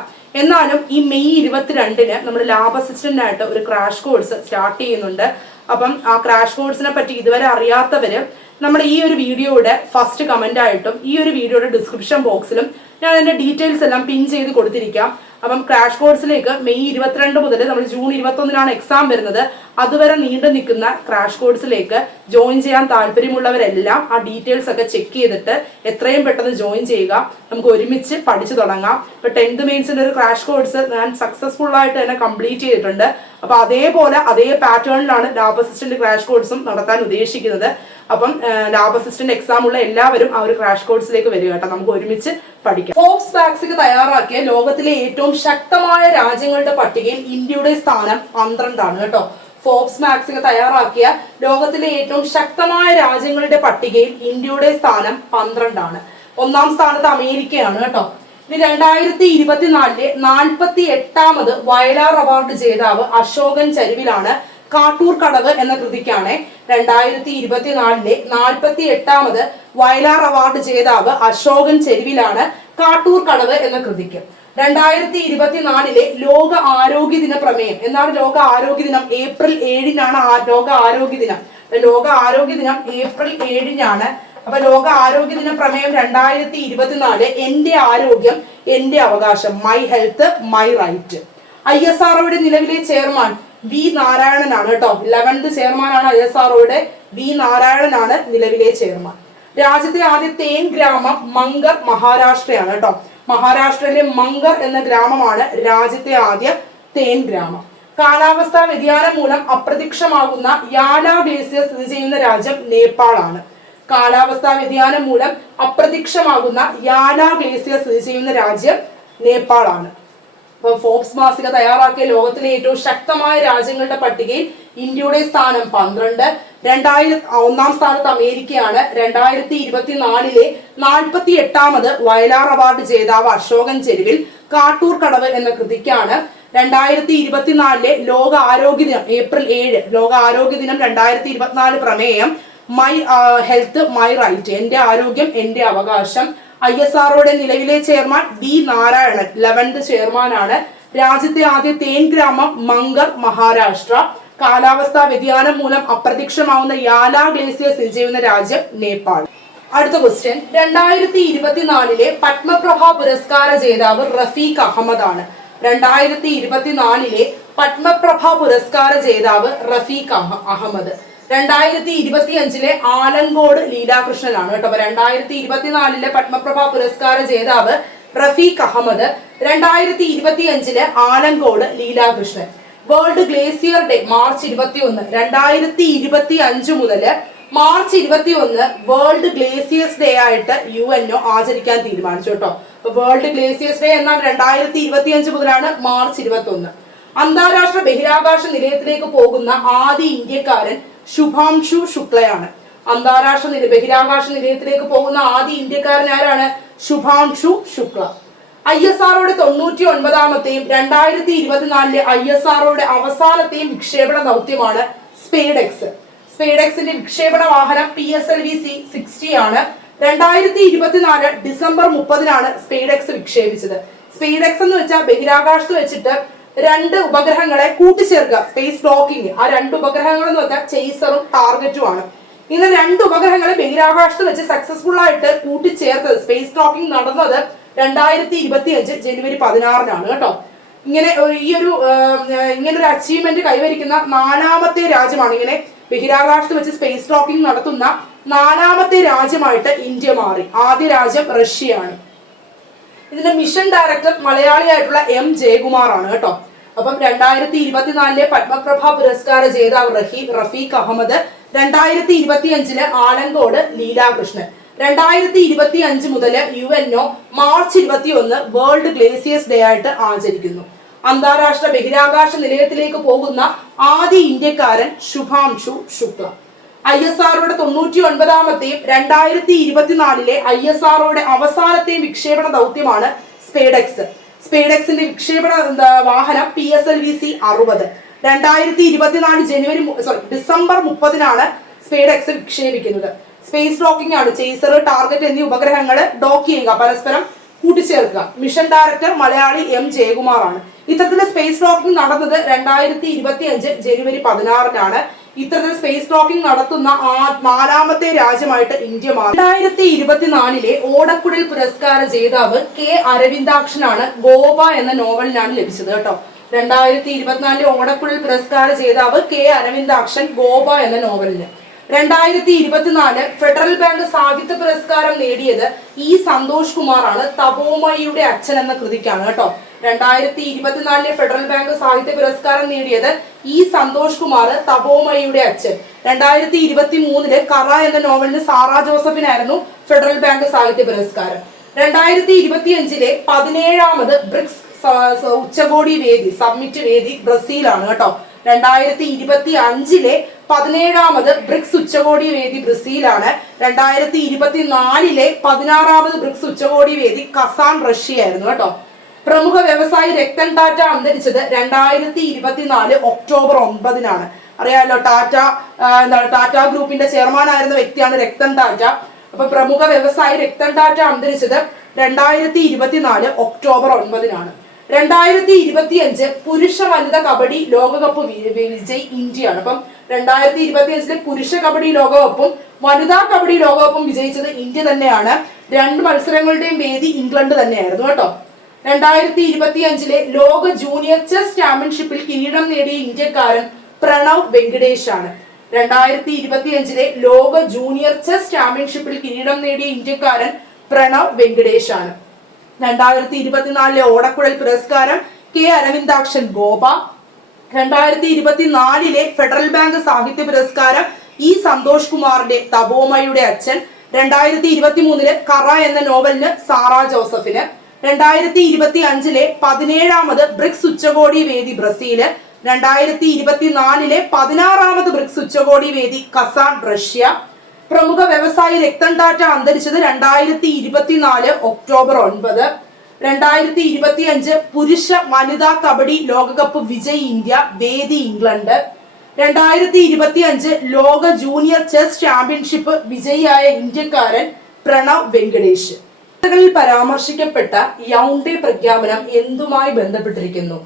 എന്നാലും ഈ മെയ് ഇരുപത്തിരണ്ടിന് നമ്മൾ ലാബ് അസിസ്റ്റന്റായിട്ട് ഒരു ക്രാഷ് കോഴ്സ് സ്റ്റാർട്ട് ചെയ്യുന്നുണ്ട്. അപ്പം ആ ക്രാഷ് കോഴ്സിനെ പറ്റി ഇതുവരെ അറിയാത്തവര് നമ്മുടെ ഈ ഒരു വീഡിയോയുടെ ഫസ്റ്റ് കമന്റ് ആയിട്ടും ഈ ഒരു വീഡിയോയുടെ ഡിസ്ക്രിപ്ഷൻ ബോക്സിലും ഞാൻ അതിന്റെ ഡീറ്റെയിൽസ് എല്ലാം പിൻ ചെയ്ത് കൊടുത്തിരിക്കാം. അപ്പം ക്രാഷ് കോഴ്സിലേക്ക് മെയ് ഇരുപത്തിരണ്ട് മുതൽ നമ്മൾ ജൂൺ ഇരുപത്തൊന്നിനാണ് എക്സാം വരുന്നത്. അതുവരെ നീണ്ടു നിൽക്കുന്ന ക്രാഷ് കോഴ്സിലേക്ക് ജോയിൻ ചെയ്യാൻ താല്പര്യമുള്ളവരെല്ലാം ആ ഡീറ്റെയിൽസ് ഒക്കെ ചെക്ക് ചെയ്തിട്ട് എത്രയും പെട്ടെന്ന് ജോയിൻ ചെയ്യുക. നമുക്ക് ഒരുമിച്ച് പഠിച്ചു തുടങ്ങാം. ഇപ്പൊ ടെൻത്ത് മെയിൻസിന്റെ ഒരു ക്രാഷ് കോഴ്സ് ഞാൻ സക്സസ്ഫുൾ ആയിട്ട് തന്നെ കംപ്ലീറ്റ് ചെയ്തിട്ടുണ്ട്. അപ്പൊ അതേപോലെ അതേ പാറ്റേണിലാണ് ലാബ് അസിസ്റ്റന്റ് ക്രാഷ് കോഴ്സും നടത്താൻ ഉദ്ദേശിക്കുന്നത്. അപ്പം ലാബ് അസിസ്റ്റന്റ് എക്സാം ഉള്ള എല്ലാവരും ആ ഒരു ക്രാഷ് കോഴ്സിലേക്ക് വരിക കേട്ടോ. നമുക്ക് ഒരുമിച്ച് പഠിക്കാം. ഫോബ്സ് വാക്സിക്ക് തയ്യാറാക്കിയ ലോകത്തിലെ ഏറ്റവും ശക്തമായ രാജ്യങ്ങളുടെ പട്ടികയിൽ ഇന്ത്യയുടെ സ്ഥാനം പന്ത്രണ്ടാണ് കേട്ടോ. ഫോബ്സ് മാക്സിന് തയ്യാറാക്കിയ ലോകത്തിലെ ഏറ്റവും ശക്തമായ രാജ്യങ്ങളുടെ പട്ടികയിൽ ഇന്ത്യയുടെ സ്ഥാനം പന്ത്രണ്ടാണ്. ഒന്നാം സ്ഥാനത്ത് അമേരിക്കയാണ് കേട്ടോ. ഇനി രണ്ടായിരത്തി ഇരുപത്തിനാലിലെ നാൽപ്പത്തി എട്ടാമത് വയലാർ അവാർഡ് ജേതാവ് അശോകൻ ചരുവിലാണ് കാട്ടൂർ കടവ് എന്ന കൃതിക്കാണ് രണ്ടായിരത്തി ഇരുപത്തിനാലിലെ നാൽപ്പത്തി എട്ടാമത് വയലാർ അവാർഡ് ജേതാവ് അശോകൻ ചെരുവിലാണ് കാട്ടൂർ കടവ് എന്ന കൃതിക്ക്. രണ്ടായിരത്തി ഇരുപത്തിനാലിലെ ലോക ആരോഗ്യ ദിന പ്രമേയം. എന്നാണ് ലോക ആരോഗ്യ ദിനം? ഏപ്രിൽ ഏഴിനാണ് ലോക ആരോഗ്യ ദിനം. ലോക ആരോഗ്യ ദിനം ഏപ്രിൽ ഏഴിനാണ്. അപ്പൊ ലോക ആരോഗ്യ ദിന പ്രമേയം രണ്ടായിരത്തി ഇരുപത്തിനാല് എന്റെ ആരോഗ്യം എന്റെ അവകാശം. My health my right I S ആർഒയുടെ നിലവിലെ ചെയർമാൻ വി നാരായണനാണ് കേട്ടോ. ലെവൻത് ചെയർമാനാണ് ഐ എസ് ആർഒയുടെ വി നാരായണനാണ് നിലവിലെ ചെയർമാൻ. രാജ്യത്തെ ആദ്യ തേൻ ഗ്രാമം മങ്കർ മഹാരാഷ്ട്രയാണ് കേട്ടോ. മഹാരാഷ്ട്രയിലെ മങ്കർ എന്ന ഗ്രാമമാണ് രാജ്യത്തെ ആദ്യ തേൻ ഗ്രാമം. കാലാവസ്ഥാ വ്യതിയാനം മൂലം അപ്രത്യക്ഷമാകുന്ന യാല ബേസിൽ സ്ഥിതി ചെയ്യുന്ന രാജ്യം നേപ്പാളാണ്. കാലാവസ്ഥാ വ്യതിയാനം മൂലം അപ്രത്യക്ഷമാകുന്ന യാല ഗ്ലേസിയർ സ്ഥിതി ചെയ്യുന്ന രാജ്യം നേപ്പാളാണ്. ഫോബ്സ് മാസിക തയ്യാറാക്കിയ ലോകത്തിലെ ഏറ്റവും ശക്തമായ രാജ്യങ്ങളുടെ പട്ടികയിൽ ഇന്ത്യയുടെ സ്ഥാനം പന്ത്രണ്ട്. രണ്ടായിരത്തി ഒന്നാം സ്ഥാനത്ത് അമേരിക്കയാണ്. രണ്ടായിരത്തി ഇരുപത്തിനാലിലെ നാൽപ്പത്തി എട്ടാമത് വയലാർ അവാർഡ് ജേതാവ് അശോകൻ ചെരുവിൽ കാട്ടൂർ കടവ് എന്ന കൃതിക്കാണ്. രണ്ടായിരത്തി ഇരുപത്തിനാലിലെ ലോക ആരോഗ്യ ദിനം ഏപ്രിൽ ഏഴ് ലോക ആരോഗ്യ ദിനം രണ്ടായിരത്തി ഇരുപത്തിനാല് പ്രമേയം മൈ ഹെൽത്ത് മൈ റൈറ്റ് എന്റെ ആരോഗ്യം എന്റെ അവകാശം. ഐ എസ് ആർഒയുടെ നിലവിലെ ചെയർമാൻ വി നാരായണൻ. ലെവൻത് ചെയർമാനാണ് രാജ്യത്തെ ആദ്യ തേൻ ഗ്രാമം മംഗർ മഹാരാഷ്ട്ര. കാലാവസ്ഥാ വ്യതിയാനം മൂലം അപ്രത്യക്ഷമാവുന്ന യാല ഗ്ലേസിയർ സ്ഥിതി ചെയ്യുന്ന രാജ്യം നേപ്പാൾ. അടുത്ത ക്വസ്റ്റ്യൻ രണ്ടായിരത്തി ഇരുപത്തിനാലിലെ പത്മപ്രഭ പുരസ്കാര ജേതാവ് റഫീഖ് അഹമ്മദ് ആണ്. രണ്ടായിരത്തി ഇരുപത്തിനാലിലെ പത്മപ്രഭ പുരസ്കാര ജേതാവ് റഫീഖ് അഹമ്മദ്. രണ്ടായിരത്തി ഇരുപത്തി അഞ്ചിലെ ആലങ്കോട് ലീലാകൃഷ്ണനാണ് കേട്ടോ. അപ്പൊ രണ്ടായിരത്തി ഇരുപത്തിനാലിലെ പത്മപ്രഭ പുരസ്കാര ജേതാവ് റഫീഖ് അഹമ്മദ് രണ്ടായിരത്തി ഇരുപത്തി അഞ്ചിലെ Alankode Leelakrishnan. World glacier day March ഇരുപത്തി ഒന്ന് രണ്ടായിരത്തി ഇരുപത്തി അഞ്ച് മുതൽ മാർച്ച് ഇരുപത്തി ഒന്ന് വേൾഡ് ഗ്ലേസിയേഴ്സ് ഡേ ആയിട്ട് യു എൻ ഒ ആചരിക്കാൻ തീരുമാനിച്ചു കേട്ടോ. വേൾഡ് ഗ്ലേസിയേഴ്സ് ഡേ എന്നാൽ രണ്ടായിരത്തി ഇരുപത്തി അഞ്ച് മുതലാണ് മാർച്ച് ഇരുപത്തി ഒന്ന് അന്താരാഷ്ട്ര ബഹിരാകാശ നിലയത്തിലേക്ക് പോകുന്ന ആദ്യ ഇന്ത്യക്കാരൻ ശുഭാംശു ശുക്ലയാണ്. അന്താരാഷ്ട്ര നില ബഹിരാകാശ നിലയത്തിലേക്ക് പോകുന്ന ആദ്യ ഇന്ത്യക്കാരൻ ആരാണ്? ശുഭാംശു ശുക്ല. ഐ എസ് ആർഒയുടെ തൊണ്ണൂറ്റി ഒൻപതാമത്തെയും രണ്ടായിരത്തി ഇരുപത്തിനാലിലെ ഐ എസ് ആർഒയുടെ അവസാനത്തെയും വിക്ഷേപണ ദൗത്യമാണ് സ്പേഡെക്സ്. സ്പേഡെക്സിന്റെ വിക്ഷേപണ വാഹനം P S L V C sixty ആണ് രണ്ടായിരത്തി ഇരുപത്തിനാല് ഡിസംബർ മുപ്പതിനാണ് സ്പേഡെക്സ് വിക്ഷേപിച്ചത്. സ്പേഡെക്സ് എന്ന് വെച്ചാൽ ബഹിരാകാശത്ത് വെച്ചിട്ട് രണ്ട് ഉപഗ്രഹങ്ങളെ കൂട്ടിച്ചേർക്കുക. സ്പേസ് ബ്ലോക്കിംഗ് ആ രണ്ട് ഉപഗ്രഹങ്ങൾ എന്ന് വെച്ചാൽ ചേസറും ടാർഗറ്റും ആണ്. ഇങ്ങനെ രണ്ട് ഉപഗ്രഹങ്ങളെ ബഹിരാകാശത്ത് വെച്ച് സക്സസ്ഫുൾ ആയിട്ട് കൂട്ടിച്ചേർത്തത് സ്പേസ് ബ്ലോക്കിംഗ് നടന്നത് രണ്ടായിരത്തി ഇരുപത്തി അഞ്ച് ജനുവരി പതിനാറിനാണ് കേട്ടോ. ഇങ്ങനെ ഈ ഒരു ഇങ്ങനെ ഒരു അച്ചീവ്മെന്റ് കൈവരിക്കുന്ന നാലാമത്തെ രാജ്യമാണ്. ഇങ്ങനെ ബഹിരാകാശത്ത് വെച്ച് സ്പേസ് ബ്ലോക്കിംഗ് നടത്തുന്ന നാലാമത്തെ രാജ്യമായിട്ട് ഇന്ത്യ മാറി. ആദ്യ രാജ്യം റഷ്യയാണ്. ഇതിന്റെ മിഷൻ ഡയറക്ടർ മലയാളിയായിട്ടുള്ള എം ജയകുമാറാണ് കേട്ടോ. അപ്പം രണ്ടായിരത്തി ഇരുപത്തിനാലിലെ പത്മപ്രഭ പുരസ്കാര ജേതാവ് റഹി റഫീഖ് അഹമ്മദ് രണ്ടായിരത്തി ഇരുപത്തി അഞ്ചിൽ ആലങ്കോട് ലീലാകൃഷ്ണൻ രണ്ടായിരത്തി ഇരുപത്തി അഞ്ച് മുതൽ യു എൻ ഒ മാർച്ച് ഇരുപത്തി ഒന്ന് വേൾഡ് ഗ്ലേസിയസ് ഡേ ആയിട്ട് ആചരിക്കുന്നു. അന്താരാഷ്ട്ര ബഹിരാകാശ നിലയത്തിലേക്ക് പോകുന്ന ആദ്യ ഇന്ത്യക്കാരൻ ശുഭാംശു ശുക്ല. ഐ എസ് ആർഒയുടെ തൊണ്ണൂറ്റി ഒൻപതാമത്തെയും രണ്ടായിരത്തി ഇരുപത്തിനാലിലെ ഐ എസ് ആർഒയുടെ അവസാനത്തെയും വിക്ഷേപണ ദൗത്യമാണ് സ്പേഡെക്സ്. സ്പേഡെക്സിന്റെ വിക്ഷേപണ വാഹനം P S L V C അറുപത്. രണ്ടായിരത്തി ഇരുപത്തിനാല് ജനുവരി സോറി ഡിസംബർ മുപ്പതിനാണ് സ്പേഡെക്സ് വിക്ഷേപിക്കുന്നത്. സ്പേസ് ഡോക്കിംഗ് ആണ്. ചേസർ ടാർഗറ്റ് എന്നീ ഉപഗ്രഹങ്ങൾ ഡോക്ക് ചെയ്യുക. പരസ്പരം കൂട്ടിച്ചേർക്കുക. മിഷൻ ഡയറക്ടർ മലയാളി എം ജയകുമാറാണ്. ഇത്തരത്തിലെ സ്പേസ് ഡോക്കിംഗ് നടന്നത് രണ്ടായിരത്തി ഇരുപത്തി അഞ്ച് ജനുവരി പതിനാറിനാണ്. ഇത്തരത്തിൽ സ്പേസ് ടോക്കിംഗ് നടത്തുന്ന ആ നാലാമത്തെ രാജ്യമായിട്ട് ഇന്ത്യ മാറി. രണ്ടായിരത്തി ഇരുപത്തിനാലിലെ ഓടക്കുഴൽ പുരസ്കാര ജേതാവ് കെ അരവിന്ദാക്ഷനാണ് ഗോപ എന്ന നോവലിനാണ് ലഭിച്ചത് കേട്ടോ. രണ്ടായിരത്തി ഇരുപത്തിനാലിലെ ഓടക്കുഴൽ പുരസ്കാര ജേതാവ് കെ അരവിന്ദാക്ഷൻ ഗോപ എന്ന നോവലിന്. രണ്ടായിരത്തി ഇരുപത്തിനാല് ഫെഡറൽ ബാങ്ക് സാഹിത്യ പുരസ്കാരം നേടിയത് ഇ സന്തോഷ് കുമാറാണ് തപോമയിയുടെ അച്ഛൻ എന്ന കൃതിക്കാണ് കേട്ടോ. രണ്ടായിരത്തി ഇരുപത്തിനാലിലെ ഫെഡറൽ ബാങ്ക് സാഹിത്യ പുരസ്കാരം നേടിയത് ഇ സന്തോഷ് കുമാർ തപോമയുടെ അച്ഛൻ. രണ്ടായിരത്തി ഇരുപത്തി മൂന്നിൽ കറ എന്ന നോവലിന് സാറാ ജോസഫിനായിരുന്നു ഫെഡറൽ ബാങ്ക് സാഹിത്യ പുരസ്കാരം. രണ്ടായിരത്തി ഇരുപത്തി അഞ്ചിലെ പതിനേഴാമത് ബ്രിക്സ് ഉച്ചകോടി വേദി സബ്മിറ്റ് വേദി ബ്രസീലാണ് കേട്ടോ. രണ്ടായിരത്തി ഇരുപത്തി അഞ്ചിലെ പതിനേഴാമത് ബ്രിക്സ് ഉച്ചകോടി വേദി ബ്രസീലാണ്. രണ്ടായിരത്തി ഇരുപത്തി നാലിലെ പതിനാറാമത് ബ്രിക്സ് ഉച്ചകോടി വേദി കസാൻ റഷ്യ ആയിരുന്നു കേട്ടോ. പ്രമുഖ വ്യവസായി രക്തൻ ടാറ്റ അന്തരിച്ചത് രണ്ടായിരത്തി ഇരുപത്തിനാല് ഒക്ടോബർ ഒൻപതിനാണ് അറിയാമല്ലോ ടാറ്റ എന്താണ് ടാറ്റ ഗ്രൂപ്പിന്റെ ചെയർമാൻ ആയിരുന്ന വ്യക്തിയാണ് രക്തൻ ടാറ്റ. അപ്പൊ പ്രമുഖ വ്യവസായി രക്തൻ ടാറ്റ അന്തരിച്ചത് രണ്ടായിരത്തി ഇരുപത്തിനാല് ഒക്ടോബർ ഒൻപതിനാണ് രണ്ടായിരത്തി ഇരുപത്തി അഞ്ച് പുരുഷ വനിത കബഡി ലോകകപ്പ് വിജയ് ഇന്ത്യയാണ്. അപ്പം രണ്ടായിരത്തി ഇരുപത്തി അഞ്ചിലെ പുരുഷ കബഡി ലോകകപ്പും വനിതാ കബഡി ലോകകപ്പും വിജയിച്ചത് ഇന്ത്യ തന്നെയാണ്. രണ്ട് മത്സരങ്ങളുടെയും വേദി ഇംഗ്ലണ്ട് തന്നെയായിരുന്നു കേട്ടോ. രണ്ടായിരത്തി ഇരുപത്തി അഞ്ചിലെ ലോക ജൂനിയർ ചെസ് ചാമ്പ്യൻഷിപ്പിൽ കിരീടം നേടിയ ഇന്ത്യക്കാരൻ പ്രണവ് വെങ്കടേഷ് ആണ് രണ്ടായിരത്തി ഇരുപത്തി അഞ്ചിലെ ലോക ജൂനിയർ ചെസ് ചാമ്പ്യൻഷിപ്പിൽ കിരീടം നേടിയ ഇന്ത്യക്കാരൻ പ്രണവ് വെങ്കടേഷ് ആണ് രണ്ടായിരത്തി ഇരുപത്തിനാലിലെ ഓടക്കുഴൽ പുരസ്കാരം കെ അരവിന്ദാക്ഷൻ ഗോപ. രണ്ടായിരത്തി ഇരുപത്തിനാലിലെ ഫെഡറൽ ബാങ്ക് സാഹിത്യ പുരസ്കാരം ഇ സന്തോഷ് കുമാറിന്റെ തപോമയുടെ അച്ഛൻ. രണ്ടായിരത്തി ഇരുപത്തി മൂന്നിലെ കറ എന്ന നോവലിന് സാറ ജോസഫിന്. രണ്ടായിരത്തി ഇരുപത്തി അഞ്ചിലെ പതിനേഴാമത് ബ്രിക്സ് ഉച്ചകോടി വേദി ബ്രസീൽ രണ്ടായിരത്തി ഇരുപത്തിനാലിലെ പതിനാറാമത് ബ്രിക്സ് ഉച്ചകോടി വേദി കസാൻ റഷ്യ. പ്രമുഖ വ്യവസായി രക്തം ടാറ്റ അന്തരിച്ചത് രണ്ടായിരത്തി ഇരുപത്തിനാല് ഒക്ടോബർ ഒൻപത്. രണ്ടായിരത്തി ഇരുപത്തി അഞ്ച് പുരുഷ വനിതാ കബഡി ലോകകപ്പ് വിജയ് ഇന്ത്യ വേദി ഇംഗ്ലണ്ട്. രണ്ടായിരത്തി ഇരുപത്തി അഞ്ച് ലോക ജൂനിയർ ചെസ് ചാമ്പ്യൻഷിപ്പ് വിജയിയായ ഇന്ത്യക്കാരൻ പ്രണവ് വെങ്കടേഷ്. വാർത്തകളിൽ പരാമർശിക്കപ്പെട്ട യൗണ്ടേ പ്രഖ്യാപനം എന്തുമായി ബന്ധപ്പെട്ടിരിക്കുന്നു?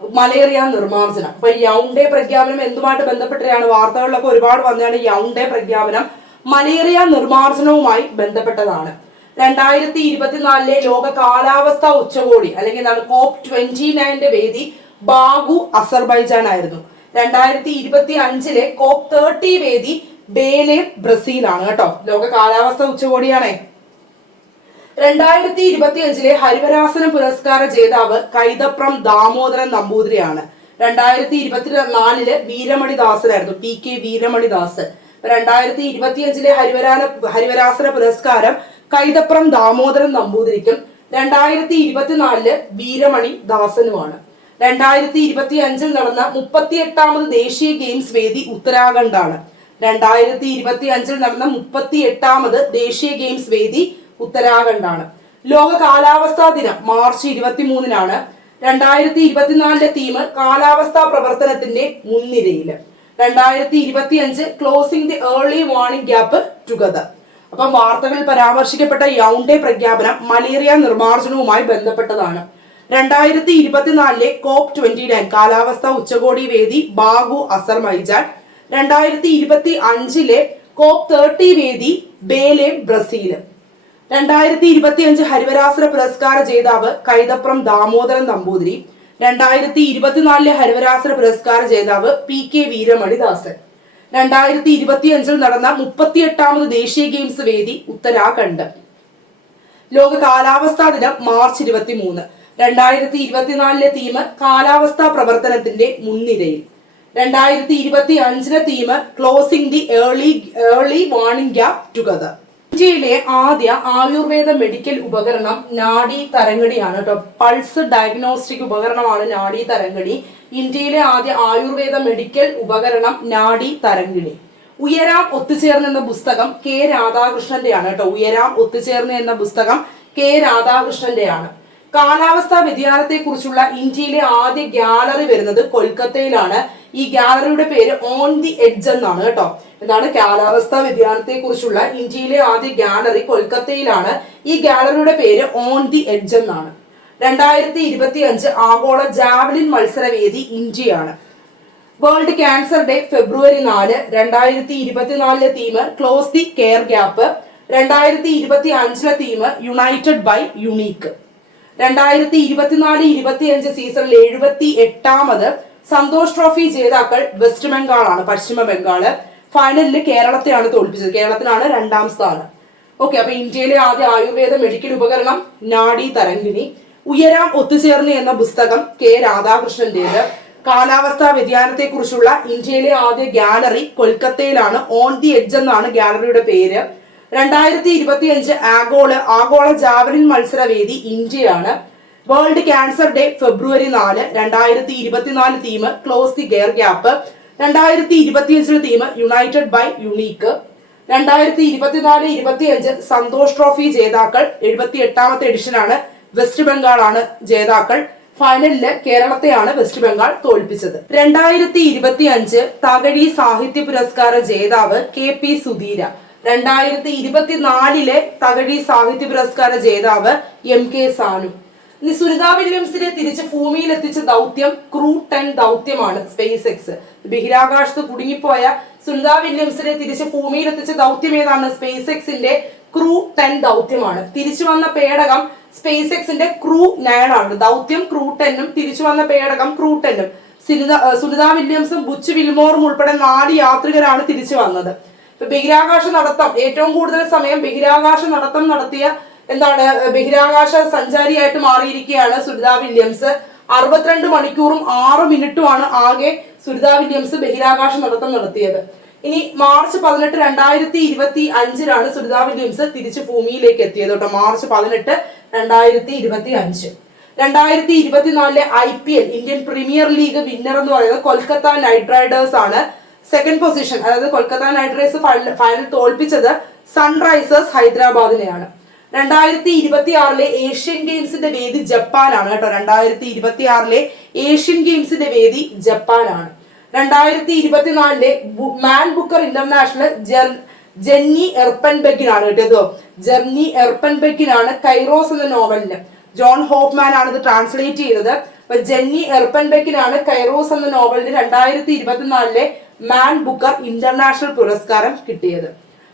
മലേറിയ നിർമ്മാർജനം. അപ്പൊ യൗണ്ടേ പ്രഖ്യാപനം എന്തുമായിട്ട് ബന്ധപ്പെട്ടാണ് വാർത്തകളിലൊക്കെ ഒരുപാട് വന്നതാണ് യൗണ്ടേ പ്രഖ്യാപനം മലേറിയ നിർമ്മാർജനവുമായി ബന്ധപ്പെട്ടതാണ്. രണ്ടായിരത്തി ഇരുപത്തിനാലിലെ ലോക കാലാവസ്ഥ ഉച്ചകോടി അല്ലെങ്കിൽ എന്താണ് കോപ്പ് ട്വന്റി നയന്റെ വേദി ബാഗു അസർബൈജാൻ ആയിരുന്നു. രണ്ടായിരത്തി ഇരുപത്തി അഞ്ചിലെ കോപ്പ് തേർട്ടി വേദി ബേലെ ബ്രസീലാണ് കേട്ടോ. ലോക കാലാവസ്ഥ ഉച്ചകോടിയാണേ. രണ്ടായിരത്തി ഇരുപത്തി അഞ്ചിലെ ഹരിവരാസന പുരസ്കാര ജേതാവ് കൈതപ്രം ദാമോദരൻ നമ്പൂതിരിയാണ്. രണ്ടായിരത്തി ഇരുപത്തിനാലിൽ വീരമണി ദാസനായിരുന്നു പി കെ വീരമണിദാസ് രണ്ടായിരത്തി ഇരുപത്തി അഞ്ചിലെ ഹരിവരാന ഹരിവരാസന പുരസ്കാരം കൈതപ്രം ദാമോദരൻ നമ്പൂതിരിക്കും. രണ്ടായിരത്തി ഇരുപത്തിനാലിൽ വീരമണി ദാസനുമാണ് രണ്ടായിരത്തി ഇരുപത്തി അഞ്ചിൽ നടന്ന മുപ്പത്തി എട്ടാമത് ദേശീയ ഗെയിംസ് വേദി ഉത്തരാഖണ്ഡാണ്. രണ്ടായിരത്തി ഇരുപത്തി അഞ്ചിൽ നടന്ന മുപ്പത്തി എട്ടാമത് ദേശീയ ഗെയിംസ് വേദി ഉത്തരാഖണ്ഡാണ്. ലോക കാലാവസ്ഥാ ദിനം മാർച്ച് ഇരുപത്തി മൂന്നിനാണ് രണ്ടായിരത്തി ഇരുപത്തിനാലിലെ തീം കാലാവസ്ഥാ പ്രവർത്തനത്തിന്റെ മുൻനിരയിൽ. രണ്ടായിരത്തി ഇരുപത്തി അഞ്ച് closing the early warning gap together അപ്പം വാർത്തകൾ പരാമർശിക്കപ്പെട്ട യൗണ്ടേ പ്രഖ്യാപനം മലേറിയ നിർമ്മാർജനവുമായി ബന്ധപ്പെട്ടതാണ്. രണ്ടായിരത്തി ഇരുപത്തിനാലിലെ കോപ്പ് ട്വന്റി നയൻ കാലാവസ്ഥാ ഉച്ചകോടി വേദി ബാഗു അസർമൈജാൻ രണ്ടായിരത്തി ഇരുപത്തി അഞ്ചിലെ കോപ്പ് തേർട്ടി വേദി ബേലെ ബ്രസീൽ രണ്ടായിരത്തി ഇരുപത്തി അഞ്ച് ഹരിവരാസുര പുരസ്കാര ജേതാവ് കൈതപ്രം ദാമോദരൻ നമ്പൂതിരി. രണ്ടായിരത്തി ഇരുപത്തിനാലിലെ ഹരിവരാസുര പുരസ്കാര ജേതാവ് പി കെ വീരമണിദാസൻ. രണ്ടായിരത്തി ഇരുപത്തി അഞ്ചിൽ നടന്ന മുപ്പത്തിയെട്ടാമത് ദേശീയ ഗെയിംസ് വേദി ഉത്തരാഖണ്ഡ്. ലോക കാലാവസ്ഥാ ദിനം മാർച്ച് ഇരുപത്തി മൂന്ന് രണ്ടായിരത്തി ഇരുപത്തിനാലിലെ തീം കാലാവസ്ഥാ പ്രവർത്തനത്തിന്റെ മുൻനിരയിൽ. രണ്ടായിരത്തി ഇരുപത്തി അഞ്ചിലെ theme closing the early early warning gap together. ഇന്ത്യയിലെ ആദ്യ ആയുർവേദ മെഡിക്കൽ ഉപകരണം നാഡി തരംഗടിയാണ് കേട്ടോ. പൾസ് ഡയഗ്നോസ്റ്റിക് ഉപകരണമാണ് നാഡി തരംഗടി. ഇന്ത്യയിലെ ആദ്യ ആയുർവേദ മെഡിക്കൽ ഉപകരണം നാഡി തരംഗിണി. ഉയരാം ഒത്തുചേർന്ന് എന്ന പുസ്തകം കെ രാധാകൃഷ്ണന്റെയാണ് കേട്ടോ. ഉയരാം ഒത്തുചേർന്ന് എന്ന പുസ്തകം കെ രാധാകൃഷ്ണന്റെയാണ്. കാലാവസ്ഥാ വ്യതിയാനത്തെ കുറിച്ചുള്ള ഇന്ത്യയിലെ ആദ്യ ഗ്യാലറി വരുന്നത് കൊൽക്കത്തയിലാണ്. ഈ ഗ്യാലറിയുടെ പേര് ഓൺ ദി എഡ്ജ് എന്നാണ് കേട്ടോ. എന്താണ് കാലാവസ്ഥാ വ്യതിയാനത്തെ കുറിച്ചുള്ള ഇന്ത്യയിലെ ആദ്യ ഗാലറി കൊൽക്കത്തയിലാണ്. ഈ ഗാലറിയുടെ പേര് ഓൺ ദി എഡ്ജ് എന്നാണ്. രണ്ടായിരത്തി ഇരുപത്തി അഞ്ച് ആഗോള ജാവലിൻ മത്സരവേദി ഇന്ത്യയാണ്. വേൾഡ് ക്യാൻസർ ഡേ ഫെബ്രുവരി നാല് രണ്ടായിരത്തി ഇരുപത്തിനാലിലെ theme close the care gap രണ്ടായിരത്തി ഇരുപത്തി അഞ്ചിലെ തീം യുണൈറ്റഡ് ബൈ യുണീക്ക്. രണ്ടായിരത്തി ഇരുപത്തിനാല് ഇരുപത്തി അഞ്ച് സീസണിൽ എഴുപത്തി എട്ടാമത് സന്തോഷ് ട്രോഫി ജേതാക്കൾ വെസ്റ്റ് ബംഗാളാണ് പശ്ചിമ ബംഗാൾ. ഫൈനലിൽ കേരളത്തെയാണ് തോൽപ്പിച്ചത്. കേരളത്തിനാണ് രണ്ടാം സ്ഥാനം. ഓക്കെ അപ്പൊ ഇന്ത്യയിലെ ആദ്യ ആയുർവേദ മെഡിക്കൽ ഉപകരണം നാഡി തരംഗിണി. ഉയരാം ഒത്തുചേർന്ന് എന്ന പുസ്തകം കെ രാധാകൃഷ്ണന്റേത്. കാലാവസ്ഥാ വ്യതിയാനത്തെ കുറിച്ചുള്ള ഇന്ത്യയിലെ ആദ്യ ഗാലറി കൊൽക്കത്തയിലാണ്. ഓൺ ദി എഡ്ജ് എന്നാണ് ഗാലറിയുടെ പേര്. രണ്ടായിരത്തി ഇരുപത്തി അഞ്ച് ആഗോള ആഗോള ജാവലിൻ മത്സരവേദി ഇന്ത്യയാണ്. വേൾഡ് ക്യാൻസർ ഡേ ഫെബ്രുവരി നാല് രണ്ടായിരത്തി ഇരുപത്തിനാല് theme close the care gap രണ്ടായിരത്തി ഇരുപത്തിയഞ്ചിലെ തീം യുണൈറ്റഡ് ബൈ യുണീക്ക്. രണ്ടായിരത്തി ഇരുപത്തിനാല് ഇരുപത്തിയഞ്ച് സന്തോഷ് ട്രോഫി ജേതാക്കൾ. എഴുപത്തി എട്ടാമത്തെ എഡിഷനാണ് വെസ്റ്റ് ബംഗാളാണ് ജേതാക്കൾ. ഫൈനലിൽ കേരളത്തെയാണ് വെസ്റ്റ് ബംഗാൾ തോൽപ്പിച്ചത്. രണ്ടായിരത്തി ഇരുപത്തി അഞ്ച് തകഴി സാഹിത്യ പുരസ്കാര ജേതാവ് കെ പി സുധീര. രണ്ടായിരത്തി ഇരുപത്തിനാലിലെ തകഴി സാഹിത്യ പുരസ്കാര ജേതാവ് എം കെ സാനു. ഇനി സുനിത വില്യംസിനെ തിരിച്ച് ഭൂമിയിൽ എത്തിച്ച ദൗത്യം ക്രൂ ടെൻ ദൗത്യമാണ് സ്പേസ് എക്സ് ബഹിരാകാശത്ത് കുടുങ്ങിപ്പോയ സുനിത വില്യംസിനെ തിരിച്ച് ഭൂമിയിൽ എത്തിച്ച ദൗത്യം ഏതാണ്? സ്പേസ് എക്സിന്റെ ക്രൂ ടെൻ ദൗത്യമാണ്. തിരിച്ചു വന്ന പേടകം സ്പേസ് എക്സിന്റെ ക്രൂ നയൻ ആണ്. ദൗത്യം ക്രൂ ടെന്നും തിരിച്ചു വന്ന പേടകം ക്രൂ ടെന്നും. സുനിത സുനിത വില്യംസും ബുച്ച് വിൽമോറും ഉൾപ്പെടെ നാല് യാത്രികരാണ് തിരിച്ചു വന്നത്. ബഹിരാകാശ നടത്തം ഏറ്റവും കൂടുതൽ സമയം ബഹിരാകാശ നടത്തം നടത്തിയ എന്താണ് ബഹിരാകാശ സഞ്ചാരിയായിട്ട് മാറിയിരിക്കുകയാണ് സുനിത വില്യംസ്. അറുപത്തിരണ്ട് മണിക്കൂറും ആറ് മിനിറ്റുമാണ് ആകെ സുനിത വില്യംസ് ബഹിരാകാശ നടത്തം നടത്തിയത്. ഇനി മാർച്ച് പതിനെട്ട് രണ്ടായിരത്തി ഇരുപത്തി അഞ്ചിലാണ് സുനിത വില്യംസ് തിരിച്ച് ഭൂമിയിലേക്ക് എത്തിയത് കേട്ടോ. മാർച്ച് പതിനെട്ട് രണ്ടായിരത്തി ഇരുപത്തി അഞ്ച്. രണ്ടായിരത്തി ഇരുപത്തിനാലിലെ I P L Indian Premier League winner എന്ന് പറയുന്നത് കൊൽക്കത്ത നൈറ്റ് റൈഡേഴ്സ് ആണ്. സെക്കൻഡ് പൊസിഷൻ അതായത് കൊൽക്കത്ത നൈറ്റ് റൈഡേഴ്സ് ഫൈനൽ തോൽപ്പിച്ചത് സൺറൈസേഴ്സ് ഹൈദരാബാദിനെയാണ്. രണ്ടായിരത്തി ഇരുപത്തി ആറിലെ ഏഷ്യൻ ഗെയിംസിന്റെ വേദി ജപ്പാനാണ് കേട്ടോ. രണ്ടായിരത്തി ഇരുപത്തി ആറിലെ ഏഷ്യൻ ഗെയിംസിന്റെ വേദി ജപ്പാനാണ്. രണ്ടായിരത്തി ഇരുപത്തിനാലിലെ മാൻ ബുക്കർ ഇന്റർനാഷണൽ ജെർ ജെന്നി എർപ്പൻബെക്കിനാണ് കേട്ടോ ജെർനി എർപ്പൻബെക്കിനാണ് കൈറോസ് എന്ന നോവലിന് ജോൺ ഹോഫ്മാൻ ആണ് ഇത് ട്രാൻസ്ലേറ്റ് ചെയ്തത്. അപ്പൊ ജെന്നി എർപ്പൻബെക്കിനാണ് കൈറോസ് എന്ന നോവലിന് രണ്ടായിരത്തി ഇരുപത്തിനാലിലെ മാൻ ബുക്കർ ഇന്റർനാഷണൽ പുരസ്കാരം കിട്ടിയത്.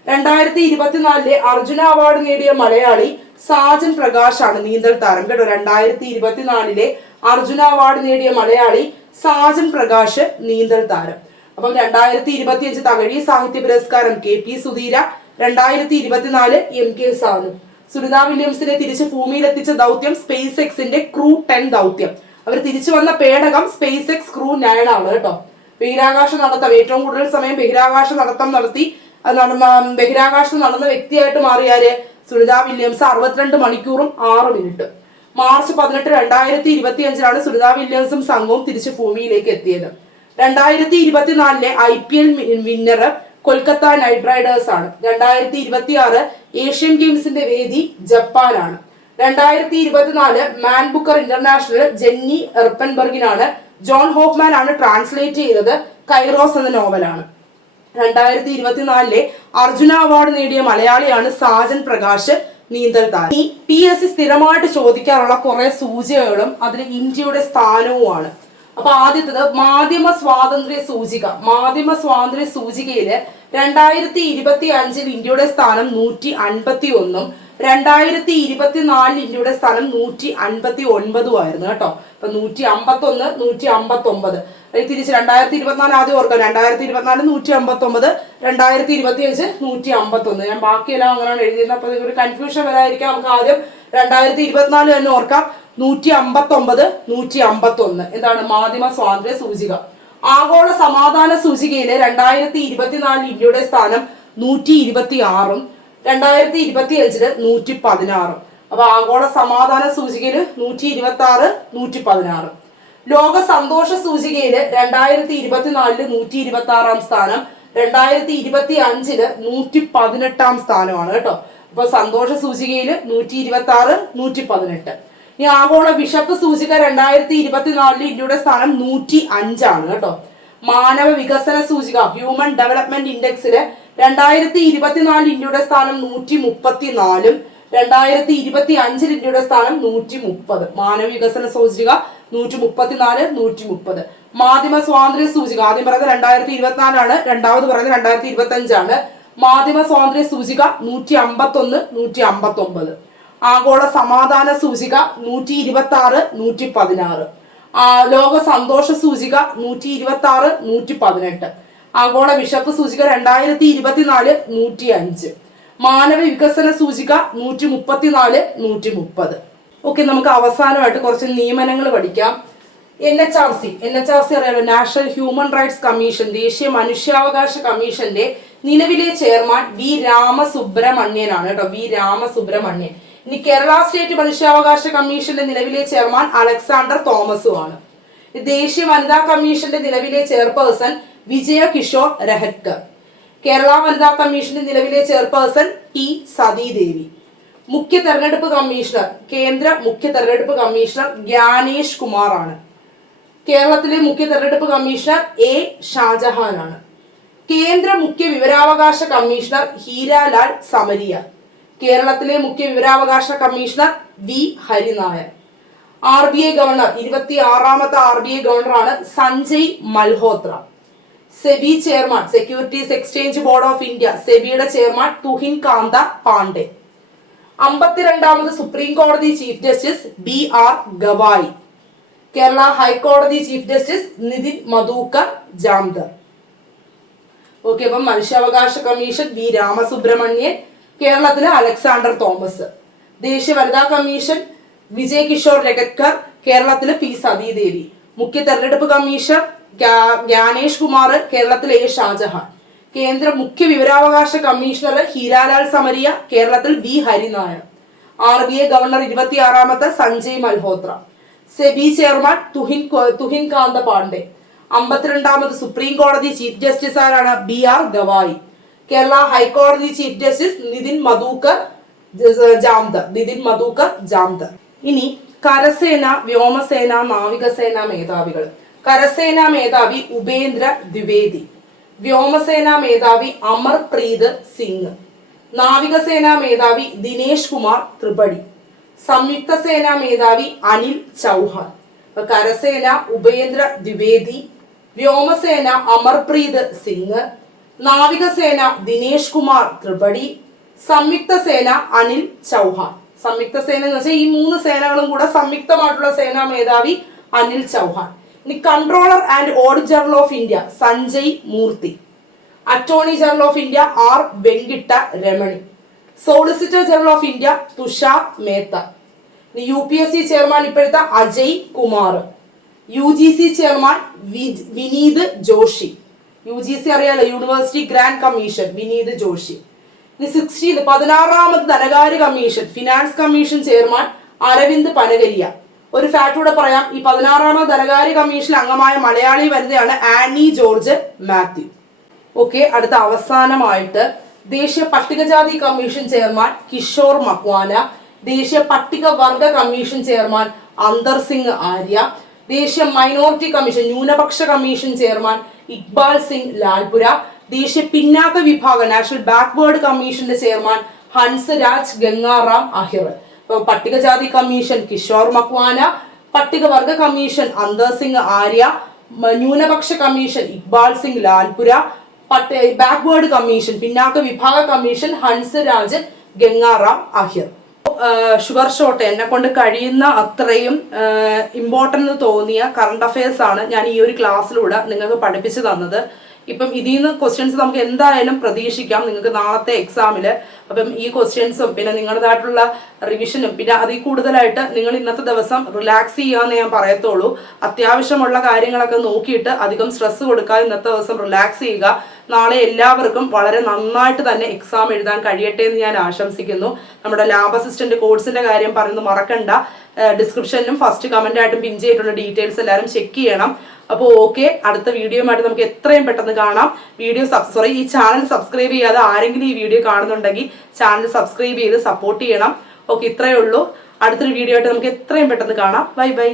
രണ്ടായിരത്തി ഇരുപത്തിനാലിലെ അർജുന അവാർഡ് നേടിയ മലയാളി സാജൻ പ്രകാശ് ആണ് നീന്തൽ താരം. കേട്ടോ രണ്ടായിരത്തി ഇരുപത്തിനാലിലെ അർജുന അവാർഡ് നേടിയ മലയാളി സാജൻ പ്രകാശ് നീന്തൽ താരം. അപ്പം രണ്ടായിരത്തി ഇരുപത്തി അഞ്ച് തകഴി സാഹിത്യ പുരസ്കാരം കെ പി സുധീര രണ്ടായിരത്തി ഇരുപത്തിനാല് എം കെ സാനു. സുനിത വില്യംസിനെ തിരിച്ച് ഭൂമിയിൽ എത്തിച്ച ദൗത്യം സ്പേസ് എക്സിന്റെ ക്രൂ ടെൻ ദൗത്യം. അവർ തിരിച്ചു വന്ന പേടകം സ്പേസ് എക്സ് ക്രൂ നയൻ ആണ് കേട്ടോ. ബഹിരാകാശ നടത്തം. ഏറ്റവും കൂടുതൽ സമയം ബഹിരാകാശ നടത്തം നടത്തി നടന്ന ബഹിരാകാശത്ത് നടന്ന വ്യക്തിയായിട്ട് മാറിയാര് സുനിത വില്യംസ്. അറുപത്തിരണ്ട് മണിക്കൂറും ആറ് മിനിറ്റ്. മാർച്ച് പതിനെട്ട് രണ്ടായിരത്തി ഇരുപത്തി അഞ്ചിലാണ് സുനിത വില്യംസും സംഘവും തിരിച്ച് ഭൂമിയിലേക്ക് എത്തിയത്. രണ്ടായിരത്തി ഇരുപത്തിനാലിലെ I P L winner Kolkata Knight Riders ആണ്. രണ്ടായിരത്തി ഇരുപത്തി ആറ് ഏഷ്യൻ ഗെയിംസിന്റെ വേദി ജപ്പാനാണ്. രണ്ടായിരത്തി ഇരുപത്തിനാല് മാൻ ബുക്കർ ഇന്റർനാഷണൽ ജെന്നി എർപ്പൻബർഗിനാണ് ജോൺ ഹോഫ്മാൻ ആണ് ട്രാൻസ്ലേറ്റ് ചെയ്തത് കൈറോസ് എന്ന നോവലാണ്. രണ്ടായിരത്തി ഇരുപത്തിനാലിലെ അർജുന അവാർഡ് നേടിയ മലയാളിയാണ് സാജൻ പ്രകാശ് നീന്തൽ താരം. ഈ പി എസ് സി സ്ഥിരമായിട്ട് ചോദിക്കാറുള്ള കുറെ സൂചികകളും അതിൽ ഇന്ത്യയുടെ സ്ഥാനവുമാണ്. അപ്പൊ ആദ്യത്തത് മാധ്യമ സ്വാതന്ത്ര്യ സൂചിക. മാധ്യമ സ്വാതന്ത്ര്യ സൂചികയിൽ രണ്ടായിരത്തി ഇരുപത്തി അഞ്ചിൽ ഇന്ത്യയുടെ സ്ഥാനം നൂറ്റി അൻപത്തി ഒന്നും രണ്ടായിരത്തി ഇരുപത്തിനാലിൽ ഇന്ത്യയുടെ സ്ഥാനം നൂറ്റി അൻപത്തി ഒൻപതും ആയിരുന്നു കേട്ടോ. അപ്പൊ നൂറ്റി അമ്പത്തി ഒന്ന് നൂറ്റി അമ്പത്തി ഒമ്പത് തിരിച്ച് രണ്ടായിരത്തി ഇരുപത്തിനാല് ആദ്യം ഓർക്കാം രണ്ടായിരത്തി ഇരുപത്തിനാല് നൂറ്റി അമ്പത്തി ഒമ്പത് രണ്ടായിരത്തി ഇരുപത്തി അഞ്ച് നൂറ്റി അമ്പത്തൊന്ന് ഞാൻ ബാക്കിയെല്ലാം അങ്ങനെയാണ് എഴുതിയിരുന്നത്. അപ്പൊ ഒരു കൺഫ്യൂഷൻ വരായിരിക്കാം നമുക്ക് ആദ്യം രണ്ടായിരത്തി ഇരുപത്തിനാല് തന്നെ ഓർക്കാം. നൂറ്റി അമ്പത്തി ഒമ്പത് നൂറ്റി അമ്പത്തി ഒന്ന് എന്താണ്? മാധ്യമ സ്വാതന്ത്ര്യ സൂചിക. ആഗോള സമാധാന സൂചികയിലെ രണ്ടായിരത്തി ഇരുപത്തിനാലിൽ ഇന്ത്യയുടെ സ്ഥാനം നൂറ്റി ഇരുപത്തി ആറും രണ്ടായിരത്തി ഇരുപത്തി അഞ്ചിൽ നൂറ്റി പതിനാറും അപ്പൊ ആഗോള സമാധാന സൂചികയിൽ നൂറ്റി ഇരുപത്തി ആറ് നൂറ്റി പതിനാറ് ലോക സന്തോഷ സൂചികയിൽ രണ്ടായിരത്തി ഇരുപത്തിനാലിൽ നൂറ്റി ഇരുപത്തി ആറാം സ്ഥാനം രണ്ടായിരത്തി ഇരുപത്തി അഞ്ചിൽ നൂറ്റി പതിനെട്ടാം സ്ഥാനമാണ് കേട്ടോ. അപ്പൊ സന്തോഷ സൂചികയിൽ നൂറ്റി ഇരുപത്തി ആറ് നൂറ്റി പതിനെട്ട് ഇനി ആഗോള വിശപ്പ് സൂചിക രണ്ടായിരത്തി ഇരുപത്തിനാലിൽ ഇന്ത്യയുടെ സ്ഥാനം നൂറ്റി അഞ്ചാണ് കേട്ടോ. മാനവ വികസന സൂചിക ഹ്യൂമൻ ഡെവലപ്മെന്റ് ഇൻഡെക്സിൽ രണ്ടായിരത്തി ഇരുപത്തിനാലിൽ ഇന്ത്യയുടെ സ്ഥാനം നൂറ്റി മുപ്പത്തിനാലും രണ്ടായിരത്തി ഇരുപത്തി അഞ്ചിൽ ഇന്ത്യയുടെ സ്ഥാനം നൂറ്റി മുപ്പത് മാനവ വികസന സൂചിക നൂറ്റി മുപ്പത്തിനാല് നൂറ്റി മുപ്പത് മാധ്യമ സ്വാതന്ത്ര്യ സൂചിക. ആദ്യം പറയുന്നത് രണ്ടായിരത്തി ഇരുപത്തിനാലാണ് രണ്ടാമത് പറയുന്നത് രണ്ടായിരത്തി ഇരുപത്തി അഞ്ചാണ് മാധ്യമ സ്വാതന്ത്ര്യ സൂചിക നൂറ്റി അമ്പത്തി ഒന്ന് നൂറ്റി അമ്പത്തി ഒമ്പത് ആഗോള സമാധാന സൂചിക നൂറ്റി ഇരുപത്തി ആറ് നൂറ്റി പതിനാറ് ആ ലോക സന്തോഷ സൂചിക നൂറ്റി ഇരുപത്തി ആറ് നൂറ്റി പതിനെട്ട് ആഗോള വിശപ്പ് സൂചിക രണ്ടായിരത്തി ഇരുപത്തിനാല് നൂറ്റി അഞ്ച് മാനവ വികസന സൂചിക നൂറ്റി മുപ്പത്തിനാല് നൂറ്റി മുപ്പത് ഓക്കെ നമുക്ക് അവസാനമായിട്ട് കുറച്ച് നിയമനങ്ങൾ പഠിക്കാം. N H R C. N H R C അറിയാലോ നാഷണൽ ഹ്യൂമൻ റൈറ്റ്സ് കമ്മീഷൻ ദേശീയ മനുഷ്യാവകാശ കമ്മീഷന്റെ നിലവിലെ ചെയർമാൻ വി രാമസുബ്രഹ്മണ്യനാണ് കേട്ടോ വി രാമസുബ്രഹ്മണ്യൻ. ഇനി കേരള സ്റ്റേറ്റ് മനുഷ്യാവകാശ കമ്മീഷന്റെ നിലവിലെ ചെയർമാൻ അലക്സാണ്ടർ തോമസും ആണ്. ദേശീയ വനിതാ കമ്മീഷന്റെ നിലവിലെ ചെയർപേഴ്സൺ വിജയ കിഷോർ രഹത്കർ കേരള വനിതാ കമ്മീഷന്റെ നിലവിലെ ചെയർപേഴ്സൺ ടി സതീദേവി. മുഖ്യ തെരഞ്ഞെടുപ്പ് കമ്മീഷണർ കേന്ദ്ര മുഖ്യ തെരഞ്ഞെടുപ്പ് കമ്മീഷണർ ജ്ഞാനേഷ് ആണ് കേരളത്തിലെ മുഖ്യ തെരഞ്ഞെടുപ്പ് കമ്മീഷണർ എ ഷാജഹാൻ ആണ് കേന്ദ്ര മുഖ്യ വിവരാവകാശ കമ്മീഷണർ ഹീരാലാൽ സമരിയ. കേരളത്തിലെ മുഖ്യ വിവരാവകാശ commissioner V Hari Nair. R B I governor ഇരുപത്തി ആറാമത്തെ R B I ഗവർണറാണ് Sanjay Malhotra. SEBI chairman securities exchange board of India സെബിയുടെ chairman Tuhin Kanta Pandey. അമ്പത്തിരണ്ടാമത് സുപ്രീം കോടതി chief justice B R Gavai Kerala ഹൈക്കോടതി chief justice Nitin Madhukar Jamdar. Okay അപ്പം മനുഷ്യാവകാശ commission V Ramasubramanian കേരളത്തിലെ Alexander Thomas. ദേശീയ വനിതാ കമ്മീഷൻ വിജയ് കിഷോർ രഗത്കർ കേരളത്തിലെ P Sathidevi. മുഖ്യ തെരഞ്ഞെടുപ്പ് കമ്മീഷണർ ജ്ഞാനേഷ് കുമാർ കേരളത്തിലെ എ ഷാജഹാൻ. കേന്ദ്ര മുഖ്യ വിവരാവകാശ കമ്മീഷണർ ഹീരാലാൽ സമരിയ കേരളത്തിൽ V. Hari Nair. R B I governor ഇരുപത്തിയാറാമത്തെ സഞ്ജയ് മൽഹോത്ര. സെബി ചെയർമാൻ തുഹിൻ തുഹിൻ കാന്ത പാണ്ഡെ. അമ്പത്തിരണ്ടാമത് സുപ്രീം കോടതി ചീഫ് ജസ്റ്റിസ് ആരാണ്? ബി. ആർ. ഗവായി. കേരള ഹൈക്കോടതി ചീഫ് ജസ്റ്റിസ് നിതിൻ മധൂക്കർ ജാംദർ. നിതിൻ മധൂക്കർ ജാംദർ. ഇനി കരസേന വ്യോമസേന നാവികസേന മേധാവികൾ. കരസേന മേധാവി ഉപേന്ദ്ര ദ്വിവേദി. വ്യോമസേന മേധാവി അമർപ്രീത് സിംഗ് നാവികസേനാ മേധാവി ദിനേശ് കുമാർ ത്രിപടി സംയുക്ത സേനാ മേധാവി അനിൽ ചൗഹാൻ കരസേന ഉപേന്ദ്ര ദ്വിവേദി വ്യോമസേന അമർപ്രീത് സിംഗ് നാവികസേന ദിനേശ് കുമാർ ത്രിപടി സംയുക്ത സേന അനിൽ ചൗഹാൻ. സംയുക്ത സേന എന്ന് വെച്ചാൽ ഈ മൂന്ന് സേനകളും കൂടെ സംയുക്തമായിട്ടുള്ള സേനാ മേധാവി അനിൽ ചൗഹാൻ. ഇനി controller and audit general of India Sanjay Murthy. Attorney general of India R Venkata Ramani. Solicitor general of India Tushar Mehta. U P S C chairman ഇപ്പോഴത്തെ Ajay Kumar. U G C chairman Vineet Joshi. U G C അറിയാലോ university grant commission Vineet Joshi. ഇനി sixteen പതിനാറാമത് ധനകാര്യ commission finance commission chairman Arvind Panagariya. ഒരു fact കൂടെ പറയാം. ഈ പതിനാറാമത് ധനകാര്യ കമ്മീഷൻ അംഗമായ മലയാളി വനിതയാണ് ആനി ജോർജ് മാത്യു. ഓക്കെ അടുത്ത അവസാനമായിട്ട് ദേശീയ പട്ടികജാതി കമ്മീഷൻ ചെയർമാൻ കിഷോർ മക്വാന ദേശീയ പട്ടികവർഗ കമ്മീഷൻ ചെയർമാൻ അന്തർ സിംഗ് ആര്യ ദേശീയ മൈനോറിറ്റി കമ്മീഷൻ ന്യൂനപക്ഷ കമ്മീഷൻ ചെയർമാൻ ഇക്ബാൽ സിംഗ് ലാൽപുര ദേശീയ പിന്നാക്ക വിഭാഗം നാഷണൽ ബാക്ക്വേർഡ് കമ്മീഷന്റെ ചെയർമാൻ ഹൻസ് രാജ് ഗംഗാറാം അഹിർ. പട്ടികജാതി കമ്മീഷൻ കിഷോർ മക്വാന പട്ടികവർഗ കമ്മീഷൻ അന്തർ സിംഗ് ആര്യ ന്യൂനപക്ഷ കമ്മീഷൻ ഇക്ബാൽ സിംഗ് ലാൽപുര പട്ട ബാക്ക്വേർഡ് കമ്മീഷൻ പിന്നാക്ക വിഭാഗ commission Hans Raj Gangaram Ahir. Sugar shot എന്നെ കൊണ്ട് കഴിയുന്ന അത്രയും ഇമ്പോർട്ടന്റ് തോന്നിയ കറണ്ട് അഫയേഴ്സ് ആണ് ഞാൻ ഈ ഒരു ക്ലാസ്സിലൂടെ നിങ്ങൾക്ക് പഠിപ്പിച്ചു തന്നത്. ഇപ്പം ഇതിൽ നിന്ന് ക്വസ്റ്റ്യൻസ് നമുക്ക് എന്തായാലും പ്രതീക്ഷിക്കാം. നിങ്ങൾക്ക് നാളത്തെ എക്സാമിൽ അപ്പം ഈ ക്വസ്റ്റ്യൻസും പിന്നെ നിങ്ങളുടേതായിട്ടുള്ള റിവിഷനും പിന്നെ അതിൽ കൂടുതലായിട്ട് നിങ്ങൾ ഇന്നത്തെ ദിവസം റിലാക്സ് ചെയ്യാമെന്ന് ഞാൻ പറയത്തുള്ളൂ. അത്യാവശ്യമുള്ള കാര്യങ്ങളൊക്കെ നോക്കിയിട്ട് അധികം സ്ട്രെസ് കൊടുക്കാതെ ഇന്നത്തെ ദിവസം റിലാക്സ് ചെയ്യുക. നാളെ എല്ലാവർക്കും വളരെ നന്നായിട്ട് തന്നെ എക്സാം എഴുതാൻ കഴിയട്ടെ എന്ന് ഞാൻ ആശംസിക്കുന്നു. നമ്മുടെ ലാബ് അസിസ്റ്റന്റ് കോഴ്സിന്റെ കാര്യം പറയുന്നത് മറക്കണ്ട. ഡിസ്ക്രിപ്ഷനിലും ഫസ്റ്റ് കമന്റ് ആയിട്ടും പിൻ ചെയ്തിട്ടുള്ള ഡീറ്റെയിൽസ് എല്ലാവരും ചെക്ക് ചെയ്യണം. അപ്പോൾ ഓക്കെ അടുത്ത വീഡിയോയുമായിട്ട് നമുക്ക് എത്രയും പെട്ടെന്ന് കാണാം. വീഡിയോ സോറി ഈ ചാനൽ സബ്സ്ക്രൈബ് ചെയ്യാതെ ആരെങ്കിലും ഈ വീഡിയോ കാണുന്നുണ്ടെങ്കിൽ ചാനൽ സബ്സ്ക്രൈബ് ചെയ്ത് സപ്പോർട്ട് ചെയ്യണം. ഓക്കെ ഇത്രയേ ഉള്ളൂ. അടുത്തൊരു വീഡിയോ ആയിട്ട് നമുക്ക് എത്രയും പെട്ടെന്ന് കാണാം. Bye bye